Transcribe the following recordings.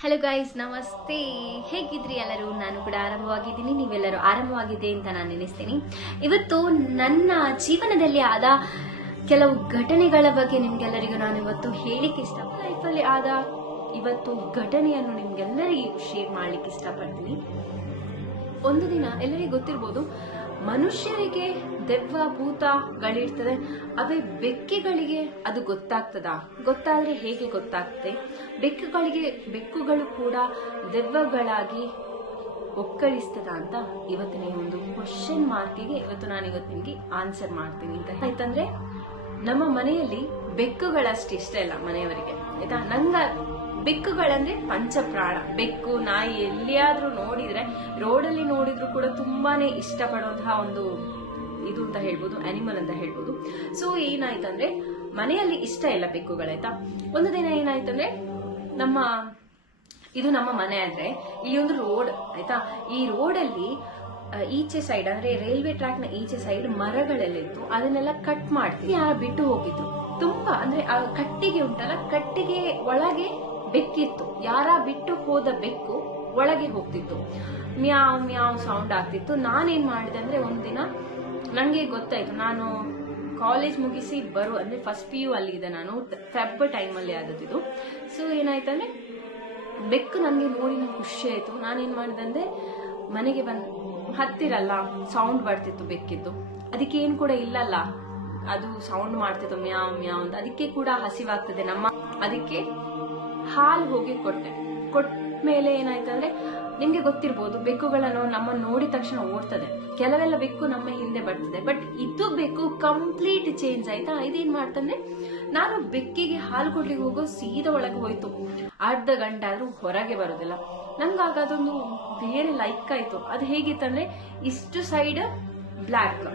Hello guys, ನಮಸ್ತೆ. ಹೇಗಿದ್ರಿ ಎಲ್ಲರೂ? ನಾನು ಕೂಡ ಆರಾಮವಾಗಿದ್ದೀನಿ, ನೀವೆಲ್ಲರೂ ಆರಾಮವಾಗಿದೆ ಅಂತ ನಾನು ನೆನೆಸ್ತೀನಿ. ಇವತ್ತು ನನ್ನ ಜೀವನದಲ್ಲಿ ಆದ ಕೆಲವು ಘಟನೆಗಳ ಬಗ್ಗೆ ನಿಮ್ಗೆಲ್ಲರಿಗೂ ನಾನು ಇವತ್ತು ಹೇಳಿಕ್ಕೆ ಲೈಫಲ್ಲಿ ಆದ ಇವತ್ತು ಘಟನೆಯನ್ನು ನಿಮ್ಗೆಲ್ಲರಿಗೂ ಶೇರ್ ಮಾಡ್ಲಿಕ್ಕೆ ಇಷ್ಟಪಡ್ತೀನಿ. ಒಂದು ದಿನ ಎಲ್ಲರಿಗೂ ಗೊತ್ತಿರ್ಬೋದು, ಮನುಷ್ಯರಿಗೆ ದೆವ್ವ ಭೂತಗಳಿರ್ತದೆ, ಅವೇ ಬೆಕ್ಕಿಗಳಿಗೆ ಅದು ಗೊತ್ತಾಗ್ತದ? ಗೊತ್ತಾದ್ರೆ ಹೇಗೆ ಗೊತ್ತಾಗ್ತದೆ? ಬೆಕ್ಕುಗಳು ಕೂಡ ದೆವ್ವಗಳಾಗಿ ಒಕ್ಕರಿಸ್ತದ ಅಂತ ಇವತ್ತಿನ ಒಂದು ಕ್ವಶನ್ ಮಾರ್ಕಿಗೆ ಇವತ್ತು ನಾನು ನಿಮ್ಗೆ ಆನ್ಸರ್ ಮಾಡ್ತೀನಿ ಅಂತ ಆಯ್ತಂದ್ರೆ, ನಮ್ಮ ಮನೆಯಲ್ಲಿ ಬೆಕ್ಕುಗಳಷ್ಟು ಇಷ್ಟ ಇಲ್ಲ ಮನೆಯವರಿಗೆ, ಆಯ್ತಾ? ಬೆಕ್ಕುಗಳಂದ್ರೆ ಪಂಚಪ್ರಾಣ. ಬೆಕ್ಕು, ನಾಯಿ ಎಲ್ಲಿಯಾದ್ರೂ ನೋಡಿದ್ರೆ, ರೋಡಲ್ಲಿ ನೋಡಿದ್ರು ಕೂಡ ತುಂಬಾನೇ ಇಷ್ಟಪಡುವಂತಹ ಒಂದು ಇದು ಅಂತ ಹೇಳ್ಬೋದು, ಅನಿಮಲ್ ಅಂತ ಹೇಳ್ಬೋದು. ಸೊ ಏನಾಯ್ತಂದ್ರೆ, ಮನೆಯಲ್ಲಿ ಇಷ್ಟ ಇಲ್ಲ ಬೆಕ್ಕುಗಳಾಯ್ತಾ. ಒಂದು ದಿನ ಏನಾಯ್ತಂದ್ರೆ, ಇದು ನಮ್ಮ ಮನೆ ಆದ್ರೆ ಇಲ್ಲಿ ಒಂದು ರೋಡ್ ಆಯ್ತಾ. ಈ ರೋಡಲ್ಲಿ ಈಚೆ ಸೈಡ್ ಅಂದ್ರೆ ರೈಲ್ವೆ ಟ್ರ್ಯಾಕ್ ನ ಈಚೆ ಸೈಡ್ ಮರಗಳೆಲ್ಲ ಇತ್ತು, ಅದನ್ನೆಲ್ಲ ಕಟ್ ಮಾಡ್ತೀವಿ. ಯಾರ ಬಿಟ್ಟು ಹೋಗಿದ್ರು, ತುಂಬಾ ಅಂದ್ರೆ ಆ ಕಟ್ಟಿಗೆ ಉಂಟಲ್ಲ, ಕಟ್ಟಿಗೆ ಒಳಗೆ ಬೆಕ್ಕಿತ್ತು. ಯಾರ ಬಿಟ್ಟು ಹೋದ ಬೆಕ್ಕು ಒಳಗೆ ಹೋಗ್ತಿತ್ತು, ಮ್ಯಾವ್ ಮ್ಯಾವ್ ಸೌಂಡ್ ಆಗ್ತಿತ್ತು. ನಾನೇನ್ ಮಾಡಿದೆ ಅಂದ್ರೆ, ಒಂದಿನ ನಂಗೆ ಗೊತ್ತಾಯ್ತು, ನಾನು ಕಾಲೇಜ್ ಮುಗಿಸಿ ಅಂದ್ರೆ ಫಸ್ಟ್ PU ಅಲ್ಲಿ ಇದೆ ನಾನು, ಫೆಬ್ ಟೈಮಲ್ಲಿ ಆದದ್ದು. ಸೊ ಏನಾಯ್ತಂದ್ರೆ, ಬೆಕ್ಕು ನನ್ಗೆ ನೋಡಿ ನಂಗೆ ಖುಷಿ ಆಯ್ತು. ನಾನೇನ್ ಮಾಡಿದೆ ಅಂದ್ರೆ, ಮನೆಗೆ ಹತ್ತಿರಲ್ಲ ಸೌಂಡ್ ಬರ್ತಿತ್ತು ಬೆಕ್ಕಿದ್ದು, ಅದಕ್ಕೆ ಏನ್ ಕೂಡ ಇಲ್ಲಲ್ಲ, ಅದು ಸೌಂಡ್ ಮಾಡ್ತಿತ್ತು ಮ್ಯಾವ್ ಮ್ಯಾವ್ ಅಂತ. ಅದಕ್ಕೆ ಕೂಡ ಹಸಿವಾಗ್ತದೆ ಅದಕ್ಕೆ ಹಾಲು ಹೋಗಿ ಕೊಟ್ಟ ಮೇಲೆ ಏನಾಯ್ತಂದ್ರೆ, ನಿಮ್ಗೆ ಗೊತ್ತಿರ್ಬೋದು, ಬೆಕ್ಕುಗಳನ್ನು ನಮ್ಮನ್ನು ನೋಡಿದ ತಕ್ಷಣ ಓಡ್ತದೆ. ಕೆಲವೆಲ್ಲ ಬೆಕ್ಕು ನಮ್ಮ ಹಿಂದೆ ಬರ್ತದೆ, ಬಟ್ ಇದು ಬೆಕ್ಕು ಕಂಪ್ಲೀಟ್ ಚೇಂಜ್ ಆಯ್ತಾ. ಇದೇನ್ ಮಾಡ್ತಂದ್ರೆ, ನಾನು ಬೆಕ್ಕಿಗೆ ಹಾಲು ಕೊಡ್ಲಿಕ್ಕೆ ಹೋಗೋ ಸೀದಾ ಒಳಗೆ ಹೋಯ್ತು. ಅರ್ಧ ಗಂಟೆ ಆದ್ರೂ ಹೊರಗೆ ಬರೋದಿಲ್ಲ. ನಂಗಾಗ ಅದೊಂದು ಬೇರೆ ಲೈಕ್ ಆಯ್ತು. ಅದು ಹೇಗಿತ್ತಂದ್ರೆ, ಇಷ್ಟು ಸೈಡ್ ಬ್ಲ್ಯಾಕ್,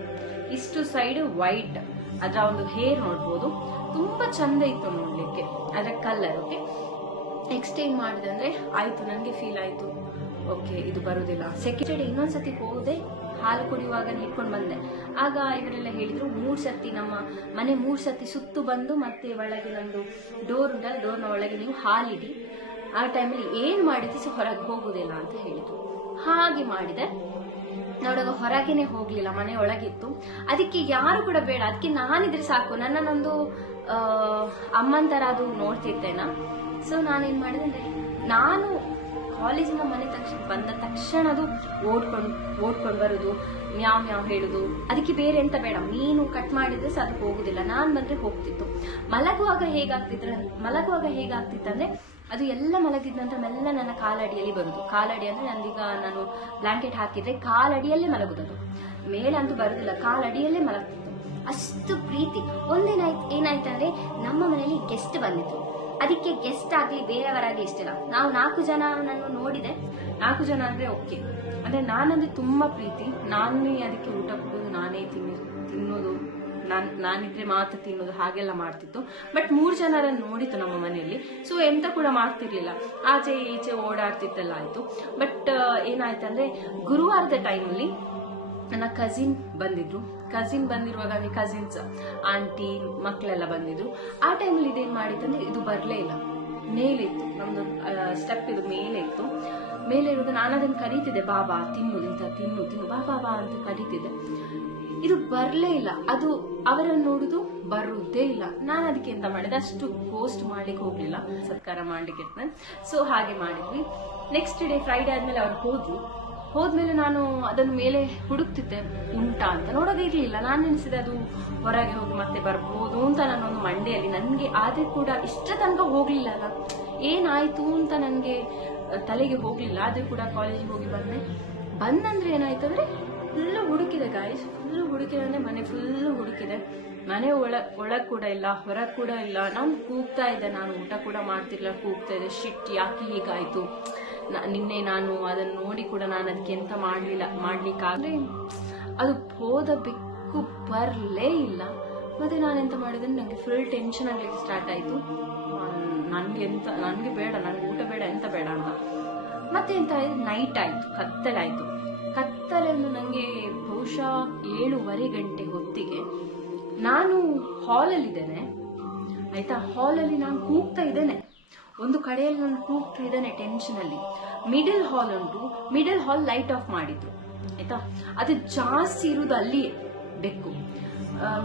ಇಷ್ಟು ಸೈಡ್ ವೈಟ್, ಅದರ ಒಂದು ಹೇರ್ ನೋಡ್ಬೋದು, ತುಂಬಾ ಚಂದ ಇತ್ತು ನೋಡ್ಲಿಕ್ಕೆ ಅದರ ಕಲರ್. ಓಕೆ, ನೆಕ್ಸ್ಟ್ ಏನ್ ಮಾಡಿದೆ ಅಂದ್ರೆ, ಆಯ್ತು ನನ್ಗೆ ಫೀಲ್ ಆಯ್ತು, ಓಕೆ ಇದು ಬರುದಿಲ್ಲ. ಸೆಕೆಂಡ್ ಇನ್ನೊಂದ್ಸತಿ ಹೋದೆ, ಹಾಲು ಕುಡಿಯುವಾಗ ಹಿಡ್ಕೊಂಡು ಬಂದೆ. ಆಗ ಇವರೆಲ್ಲ ಹೇಳಿದ್ರು, 3 ಸತಿ ನಮ್ಮ ಮನೆ 3 ಸತಿ ಸುತ್ತು ಬಂದು ಮತ್ತೆ ಒಳಗೆ ನಮ್ದು ಡೋರ್ ಉಂಟಲ್ಲ, ಡೋರ್ನ ಒಳಗೆ ನೀವು ಹಾಲಿಡಿ, ಆ ಟೈಮಲ್ಲಿ ಏನ್ ಮಾಡಿದ್ರು ಹೊರಗೆ ಹೋಗುದಿಲ್ಲ ಅಂತ ಹೇಳಿದ್ರು. ಹಾಗೆ ಮಾಡಿದೆ. ನೋಡುವಾಗ ಹೊರಗೇನೆ ಹೋಗ್ಲಿಲ್ಲ, ಮನೆ ಒಳಗಿತ್ತು. ಅದಕ್ಕೆ ಯಾರು ಕೂಡ ಬೇಡ, ಅದಕ್ಕೆ ನಾನಿದ್ರೆ ಸಾಕು, ನನ್ನನ್ನೊಂದು ಅಮ್ಮನ ತರ ಅದು ನೋಡ್ತಿರ್ತೇನ. ಸೊ ನಾನೇನ್ ಮಾಡಿದೆ ಅಂದ್ರೆ, ನಾನು ಕಾಲೇಜಿನ ಮನೆ ಬಂದ ತಕ್ಷಣ ಅದು ಓಡ್ಕೊಂಡು ಬರುದು, ಮ್ಯಾವ್ ಮ್ಯಾವ್ ಹೇಳುದು. ಅದಕ್ಕೆ ಬೇರೆ ಎಂತ ಬೇಡ, ಮೀನು ಕಟ್ ಮಾಡಿದ್ರೆ ಸಹ ಅದು ಹೋಗುದಿಲ್ಲ, ನಾನ್ ಬಂದ್ರೆ ಹೋಗ್ತಿತ್ತು. ಮಲಗುವಾಗ ಹೇಗಾಗ್ತಿತ್ತಂದ್ರೆ, ಅದು ಎಲ್ಲ ಮಲಗಿದ ನಂತರ ಮೆಲ್ಲ ನನ್ನ ಕಾಲಡಿಯಲ್ಲಿ ಬರುದು. ಕಾಲಡಿ ಅಂದ್ರೆ ನಂದೀಗ ನಾನು ಬ್ಲಾಂಕೆಟ್ ಹಾಕಿದ್ರೆ ಕಾಲಡಿಯಲ್ಲೇ ಮಲಗುದು, ಮೇಲೆ ಅಂತೂ ಬರುದಿಲ್ಲ, ಕಾಲಡಿಯಲ್ಲೇ ಮಲಗ್ತಿತ್ತು. ಅಷ್ಟು ಪ್ರೀತಿ. ಒಂದಿನ ಏನಾಯ್ತಂದ್ರೆ, ನಮ್ಮ ಮನೆಯಲ್ಲಿ ಗೆಸ್ಟ್ ಬಂದಿತ್ತು. ಅದಕ್ಕೆ ಗೆಸ್ಟ್ ಆಗ್ಲಿ ಬೇರೆಯವರಾಗಿ ಇಷ್ಟಿಲ್ಲ. ನಾವು 4 ಜನ ನಾನು ನೋಡಿದೆ, 4 ಜನ ಅಂದ್ರೆ ಓಕೆ. ಅಂದ್ರೆ ನಾನಂದ್ರೆ ತುಂಬಾ ಪ್ರೀತಿ, ನಾನೇ ಅದಕ್ಕೆ ಊಟ ಕೊಡೋದು, ನಾನೇ ತಿನ್ನೋದು, ನಾನಿದ್ರೆ ಮಾತ್ರ ತಿನ್ನೋದು, ಹಾಗೆಲ್ಲ ಮಾಡ್ತಿತ್ತು. ಬಟ್ 3 ಜನರನ್ನು ನೋಡಿತ್ತು ನಮ್ಮ ಮನೆಯಲ್ಲಿ. ಸೊ ಎಂತ ಕೂಡ ಮಾಡ್ತಿರ್ಲಿಲ್ಲ, ಆಚೆ ಈಚೆ ಓಡಾಡ್ತಿದ್ದೆಲ್ಲ ಆಯ್ತು. ಬಟ್ ಏನಾಯ್ತಂದ್ರೆ, ಗುರುವಾರದ ಟೈಮಲ್ಲಿ ನನ್ನ ಕಸಿನ್ ಬಂದಿರುವಾಗ, ಕಸಿನ್ಸ್ ಆಂಟಿ ಮಕ್ಕಳೆಲ್ಲ ಬಂದಿದ್ರು. ಆ ಟೈಮಲ್ಲಿ ಇದೇನ್ ಮಾಡಿತ್ತಂದ್ರೆ, ಇದು ಬರ್ಲೇ ಇಲ್ಲ, ಮೇಲಿತ್ತು ನಮ್ದು ಸ್ಟೆಪ್, ಇದು ಮೇಲೆ ಇತ್ತು. ಮೇಲೆ ಇರುವಾಗ ನಾನು ಅದನ್ನು ಕರೀತಿದ್ದೆ, ಬಾಬಾ ತಿನ್ನು ಬಾ ಅಂತ ಕರೀತಿದ್ದೆ. ಇದು ಬರ್ಲೇ ಇಲ್ಲ, ಅದು ಅವರನ್ನು ನೋಡುದು ಬರುವುದೇ ಇಲ್ಲ. ನಾನು ಅದಕ್ಕೆ ಎಂತ ಮಾಡಿದೆ, ಅಷ್ಟು ಪೋಸ್ಟ್ ಮಾಡ್ಲಿಕ್ಕೆ ಹೋಗ್ಲಿಲ್ಲ, ಸತ್ಕಾರ ಮಾಡ್ಲಿಕ್ಕೆ. ಸೊ ಹಾಗೆ ಮಾಡಿದ್ವಿ. ನೆಕ್ಸ್ಟ್ ಡೇ ಫ್ರೈಡೆ ಆದ್ಮೇಲೆ ಅವ್ರು ಹೋದ್ಮೇಲೆ ನಾನು ಅದನ್ನು ಮೇಲೆ ಹುಡುಕ್ತಿದ್ದೆ, ಉಂಟಾ ಅಂತ. ನೋಡೋದು ಇರ್ಲಿಲ್ಲ. ನಾನು ಎನಿಸಿದೆ ಅದು ಹೊರಗೆ ಹೋಗಿ ಮತ್ತೆ ಬರ್ಬೋದು ಅಂತ ನನ್ನೊಂದು ಮಂಡೆಯಲ್ಲಿ. ನನ್ಗೆ ಆದ್ರೆ ಕೂಡ ಇಷ್ಟ ತನಕ ಹೋಗ್ಲಿಲ್ಲ ಅಲ್ಲ, ಏನಾಯ್ತು ಅಂತ ನನ್ಗೆ ತಲೆಗೆ ಹೋಗ್ಲಿಲ್ಲ. ಆದ್ರೆ ಕೂಡ ಕಾಲೇಜಿಗೆ ಹೋಗಿ ಬಂದಂದ್ರೆ ಏನಾಯ್ತು ಅಂದ್ರೆ, ಫುಲ್ಲು ಹುಡುಕಿದೆ ಗಾಯ್ಸ್, ಫುಲ್ಲು ಹುಡುಕಿದೆ ಅಂದ್ರೆ ಮನೆ ಫುಲ್ಲು ಹುಡುಕಿದೆ. ಮನೆ ಒಳಗ್ ಕೂಡ ಇಲ್ಲ, ಹೊರಗ್ ಕೂಡ ಇಲ್ಲ. ನಾನು ಕೂಗ್ತಾ ಇದ್ದೆ, ನಾನು ಊಟ ಕೂಡ ಮಾಡ್ತಿರ್ಲಿಲ್ಲ, ಕೂಗ್ತಾ ಇದ್ದೆ, ಶಿಟ್ ಯಾಕೆ ಹೀಗಾಯ್ತು. ನಿನ್ನೆ ನಾನು ಅದನ್ನು ನೋಡಿ ಕೂಡ ನಾನು ಅದಕ್ಕೆ ಎಂತ ಮಾಡ್ಲಿಕ್ಕಾದ್ರೆ, ಅದು ಹೋದ ಬೆಕ್ಕು ಬರ್ಲೇ ಇಲ್ಲ. ಮತ್ತೆ ನಾನೆಂತ ಮಾಡಿದ್ರೆ, ನಂಗೆ ಫುಲ್ ಟೆನ್ಷನ್ ಆಗ್ಲಿಕ್ಕೆ ಸ್ಟಾರ್ಟ್ ಆಯ್ತು. ನನ್ಗೆ ಬೇಡ, ನನ್ಗೆ ಊಟ ಬೇಡ, ಎಂತ ಬೇಡ ಅಂತ. ಮತ್ತೆ ಎಂತ ಆಯ್ತು, ನೈಟ್ ಆಯ್ತು, ಕತ್ತಲೆಂದು ನಂಗೆ ಬಹುಶಃ 7:30 ಗಂಟೆ ಹೊತ್ತಿಗೆ ನಾನು ಹಾಲಲ್ಲಿದ್ದೇನೆ ಆಯ್ತಾ. ಹಾಲಲ್ಲಿ ನಾನು ಕೂಗ್ತಾ ಇದ್ದೇನೆ, ಒಂದು ಕಡೆಯಲ್ಲಿ ನಾನು ಕೂಗ್ತಾ ಇದ್ದಾನೆ ಟೆನ್ಷನ್ ಅಲ್ಲಿ. ಮಿಡಲ್ ಹಾಲ್ ಉಂಟು, ಮಿಡಲ್ ಹಾಲ್ ಲೈಟ್ ಆಫ್ ಮಾಡಿದ್ರು ಆಯ್ತಾ. ಅದು ಜಾಸ್ತಿ ಇರುವುದು ಅಲ್ಲಿ ಬೆಕ್ಕು.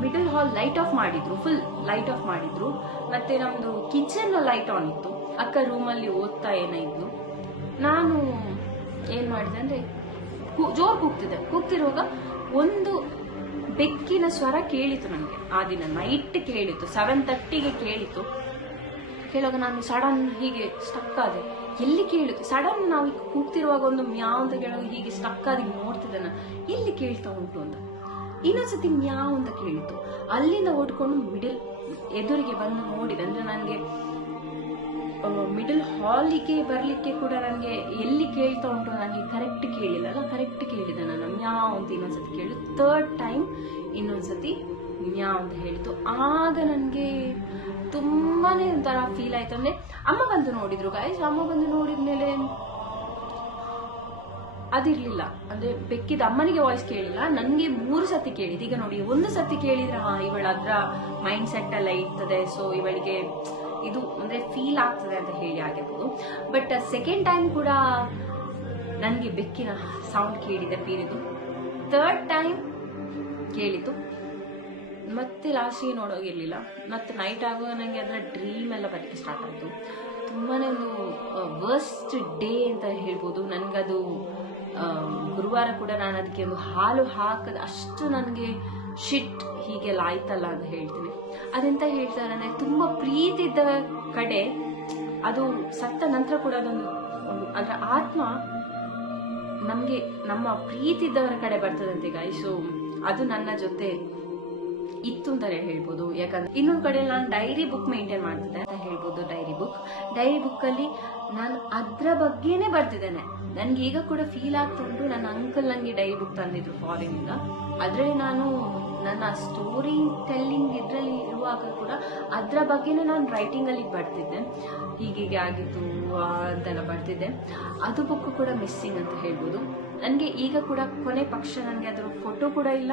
ಮಿಡಲ್ ಹಾಲ್ ಲೈಟ್ ಆಫ್ ಮಾಡಿದ್ರು, ಫುಲ್ ಲೈಟ್ ಆಫ್ ಮಾಡಿದ್ರು. ಮತ್ತೆ ನಮ್ದು ಕಿಚನ್ ಲೈಟ್ ಆನ್ ಇತ್ತು. ಅಕ್ಕ ರೂಮಲ್ಲಿ ಓದ್ತಾ ಇದ್ಲು. ನಾನು ಏನ್ ಮಾಡಿದೆ ಅಂದ್ರೆ ಜೋರ್ ಕೂಗ್ತಿರುವಾಗ ಒಂದು ಬೆಕ್ಕಿನ ಸ್ವರ ಕೇಳಿತು ನನಗೆ. ಆ ದಿನ ನೈಟ್ ಕೇಳಿತು, 7:30ಗೆ ಕೇಳಿತು. ಕೇಳುವಾಗ ನಾನು ಸಡನ್ ಹೀಗೆ ಸ್ಟಕ್ ಆದೆ. ಎಲ್ಲಿ ಕೇಳಿತು ಸಡನ್ ನಾವು ಕೂಗ್ತಿರುವಾಗ ಒಂದು ಮ್ಯಾವ್ ಅಂತ ಕೇಳುವಾಗ ಹೀಗೆ ಸ್ಟಕ್ ಆಗಿ ನೋಡ್ತಿದ್ದೆ ನಾನು, ಎಲ್ಲಿ ಕೇಳ್ತಾ ಉಂಟು ಅಂತ. ಇನ್ನೊಂದ್ಸತಿ ಮ್ಯಾವ್ ಅಂತ ಕೇಳಿತು. ಅಲ್ಲಿಂದ ಓಡ್ಕೊಂಡು ಮಿಡಲ್ ಎದುರಿಗೆ ಬಂದು ನೋಡಿದೆ. ಅಂದ್ರೆ ನನಗೆ ಮಿಡಲ್ ಹಾಲಿಗೆ ಬರ್ಲಿಕ್ಕೆ ಕೂಡ ನನಗೆ ಎಲ್ಲಿ ಕೇಳ್ತಾ ಉಂಟು ನನಗೆ ಕರೆಕ್ಟ್ ಕೇಳಿಲ್ಲ ಅಲ್ಲ. ಕರೆಕ್ಟ್ ಕೇಳಿದೆ ನಾನು ಮ್ಯಾವ್ ಅಂತ ಇನ್ನೊಂದ್ಸತಿ ಕೇಳಿತು. 3rd ಟೈಮ್ ಇನ್ನೊಂದ್ಸತಿ ಮ್ಯಾವ್ ಅಂತ ಹೇಳಿತು. ಆಗ ನನಗೆ ತುಂಬಾನೇ ಒಂಥರ ಫೀಲ್ ಆಯ್ತು. ಅಂದ್ರೆ ಅಮ್ಮ ಬಂದು ನೋಡಿದ್ರು ಗಾಯ್ಸ್. ಅಮ್ಮ ಬಂದು ನೋಡಿದ್ಮೇಲೆ ಅದಿರ್ಲಿಲ್ಲ, ಅಂದ್ರೆ ಬೆಕ್ಕಿದ ಅಮ್ಮನಿಗೆ ವಾಯ್ಸ್ ಕೇಳಿಲ್ಲ, ನನ್ಗೆ 3 ಸತಿ ಕೇಳಿದ್. ಈಗ ನೋಡಿ, 1 ಸತಿ ಕೇಳಿದ್ರೆ ಇವಳ ಅದ್ರ ಮೈಂಡ್ ಸೆಟ್ ಎಲ್ಲ ಇರ್ತದೆ, ಸೊ ಇವಳಿಗೆ ಇದು ಅಂದ್ರೆ ಫೀಲ್ ಆಗ್ತದೆ ಅಂತ ಹೇಳಿ ಆಗಿರ್ಬೋದು. ಬಟ್ 2nd ಟೈಮ್ ಕೂಡ ನನ್ಗೆ ಬೆಕ್ಕಿನ ಸೌಂಡ್ ಕೇಳಿದೆ ಪೀರಿದು. 3rd time ಕೇಳಿತು. ಮತ್ತೆ ಲಾಸ್ಟಿಗೆ ನೋಡೋಗಿರ್ಲಿಲ್ಲ. ಮತ್ತೆ ನೈಟ್ ಆಗುವಾಗ ನನಗೆ ಅದರ ಡ್ರೀಮ್ ಎಲ್ಲ ಬರಲಿಕ್ಕೆ ಸ್ಟಾರ್ಟ್ ಆಯಿತು. ತುಂಬಾನೇ ಒಂದು ವರ್ಸ್ಟ್ ಡೇ ಅಂತ ಹೇಳ್ಬೋದು. ನನಗದು ಗುರುವಾರ ಕೂಡ ನಾನು ಅದಕ್ಕೆ ಒಂದು ಹಾಲು ಹಾಕದ ಅಷ್ಟು ನನಗೆ ಶಿಟ್ ಹೀಗೆಲ್ಲ ಆಯ್ತಲ್ಲ ಅಂತ ಹೇಳ್ತೀನಿ. ಅದೆಂತ ಹೇಳ್ತಾರೆ ಅಂದರೆ, ತುಂಬ ಪ್ರೀತಿ ಇದ್ದ ಕಡೆ ಅದು ಸತ್ತ ನಂತರ ಕೂಡ ಅದೊಂದು ಅದರ ಆತ್ಮ ನಮಗೆ ನಮ್ಮ ಪ್ರೀತಿ ಇದ್ದವರ ಕಡೆ ಬರ್ತದಂತೆ ಗಾಯ್ಸ್. ಸೊ ಅದು ನನ್ನ ಜೊತೆ ಇತ್ತು ಅಂತಾನೆ ಹೇಳ್ಬೋದು. ಯಾಕಂದ್ರೆ ಇನ್ನೊಂದು ಕಡೆ ನಾನು ಡೈರಿ ಬುಕ್ ಮೇಂಟೈನ್ ಮಾಡ್ತಿದ್ದೆ ಅಂತ ಹೇಳ್ಬೋದು. ಡೈರಿ ಬುಕ್ ಅಲ್ಲಿ ನಾನು ಅದ್ರ ಬಗ್ಗೆನೇ ಬರ್ತಿದ್ದೇನೆ. ನನ್ಗೆ ಈಗ ಕೂಡ ಫೀಲ್ ಆಗ್ತಾ ಉಂಟು, ನನ್ನ ಅಂಕಲ್ ನಂಗೆ ಡೈರಿ ಬುಕ್ ತಂದಿದ್ರು ಫಾರಿನ್ ಇಂದ. ಅದ್ರಲ್ಲಿ ನಾನು ನನ್ನ ಸ್ಟೋರಿ ಟೆಲ್ಲಿಂಗ್ ಇದ್ರಲ್ಲಿ ಇರುವಾಗ ಕೂಡ ಅದ್ರ ಬಗ್ಗೆನೇ ನಾನು ರೈಟಿಂಗ್ ಅಲ್ಲಿ ಬರ್ತಿದ್ದೆ. ಹೀಗೆ ಆಗಿತ್ತು ಅಂತೆಲ್ಲ ಬರ್ತಿದ್ದೆ. ಅದು ಬುಕ್ ಕೂಡ ಮಿಸ್ಸಿಂಗ್ ಅಂತ ಹೇಳ್ಬೋದು. ನನಗೆ ಈಗ ಕೂಡ ಕೊನೆ ಪಕ್ಷ ನನಗೆ ಅದ್ರ ಫೋಟೋ ಕೂಡ ಇಲ್ಲ,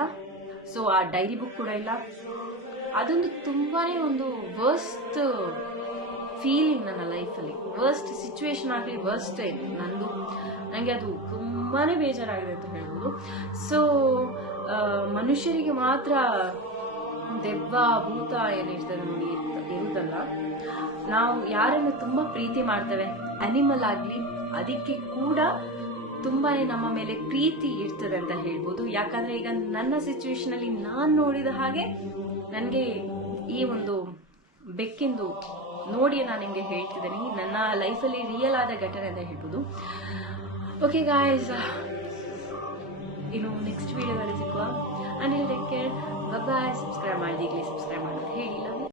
ಸೊ ಆ ಡೈರಿ ಬುಕ್ ಕೂಡ ಇಲ್ಲ. ಅದೊಂದು ತುಂಬಾನೇ ಒಂದು ವರ್ಸ್ಟ್ ಫೀಲಿಂಗ್ ನನ್ನ ಲೈಫಲ್ಲಿ. ವರ್ಸ್ಟ್ ಸಿಚುವೇಶನ್ ಆಗಲಿ, ವರ್ಸ್ಟ್ ನಂದು. ನನಗೆ ಅದು ತುಂಬಾನೇ ಬೇಜಾರಾಗಿದೆ ಅಂತ ಹೇಳ್ಬೋದು. ಸೊ ಮನುಷ್ಯರಿಗೆ ಮಾತ್ರ ದೆವ್ವ ಭೂತ ಏನಿರ್ತದೆ ನೋಡಿ ಇರುವುದಲ್ಲ. ನಾವು ಯಾರನ್ನು ತುಂಬಾ ಪ್ರೀತಿ ಮಾಡ್ತೇವೆ, ಅನಿಮಲ್ ಆಗಲಿ, ಅದಕ್ಕೆ ಕೂಡ ತುಂಬಾನೇ ನಮ್ಮ ಮೇಲೆ ಪ್ರೀತಿ ಇರ್ತದೆ ಅಂತ ಹೇಳ್ಬೋದು. ಯಾಕಂದ್ರೆ ಈಗ ನನ್ನ ಸಿಚುವೇಶನ್ ಅಲ್ಲಿ ನಾನು ನೋಡಿದ ಹಾಗೆ ನನಗೆ ಈ ಒಂದು ಬೆಕ್ಕಿಂದು ನೋಡಿ ನಾನು ನಿಮಗೆ ಹೇಳ್ತಿದ್ದೀನಿ. ನನ್ನ ಲೈಫಲ್ಲಿ ರಿಯಲ್ ಆದ ಘಟನೆ ಅಂತ ಹೇಳ್ಬೋದು. ಓಕೆ ಗಾಯ್ಸ್, ಇನ್ನು ನೆಕ್ಸ್ಟ್ ವಿಡಿಯೋದಲ್ಲಿ ಸಿಕ್ಕುವ. ಅಂಟಿಲ್ ಟೇಕ್ ಕೇರ್, ಬಾಯ್. ಸಬ್ಸ್ಕ್ರೈಬ್ ಮಾಡಿ, ಈಗಲೇ ಸಬ್ಸ್ಕ್ರೈಬ್